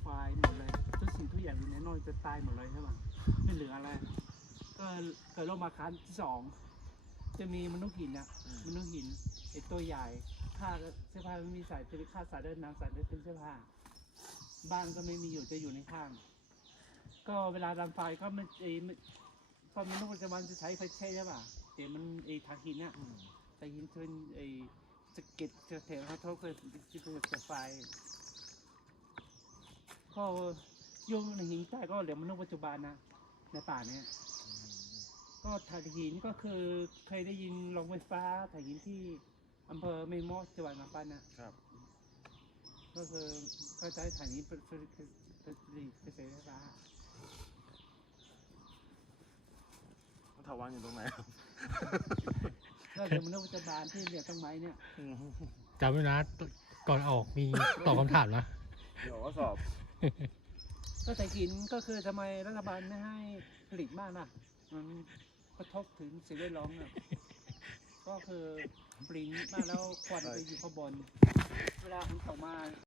ไฟหมดเลยทุกสิ่งทุกอย่างอยู่ในโน่นจะตายหมดเลยใช่ป่ะไม่เหลืออะไร ก็เกิดโรคมาครั้งที่สองจะมีมนุษย์หินอะมนุษย์หินไอตัวใหญ่ผ้าก็เสื้อผ้าไม่มีใส่จะไปฆ่าสัตว์เดินน้ำสัตว์เดินเป็นเสื้อผ้า บ้านก็ไม่มีอยู่จะอยู่ในข้าง ก็เวลาดันไฟก็ไม่ไอไม่ตอนมนุษย์ปัจจุบันจะใช้ไฟแช่ใช่ป่ะแต่มันไอทางหินอะแต่ยินเป็นไอ้สะเก็ดจะเถเขาเขาเคยที่เคยจะไฟ ก็โยมในหินใต้ก็เหลือมนุษย์ปัจจุบันนะในป่าเนี้ยก็ถ่านหินก็คือเคยได้ยินโรงไฟฟ้าถ่านหินที่อำเภอเมมอสจังหวัดลำปางนะครับ ก็คือก็ใช้ถ่านหินเป็นเป็นเป็นเป็นเป็นไฟฟ้าถาวรอยู่ตรงไหนครับก็เหลือมนุษย์ปัจจุบันที่เหลือต้นไม้เนี่ยจำไว้นะก่อนออกมีตอบคำถามนะ เดี๋ยวก็สอบ ก็แต่หินก็คือทำไมรัฐบาลไม่ให้ผลิตบ้านอะ มันกระทบถึงสิ่งแวดล้อมนะก็คือปริงมากแล้วควันไปอยู่ข้างบน เวลาฝนตกมา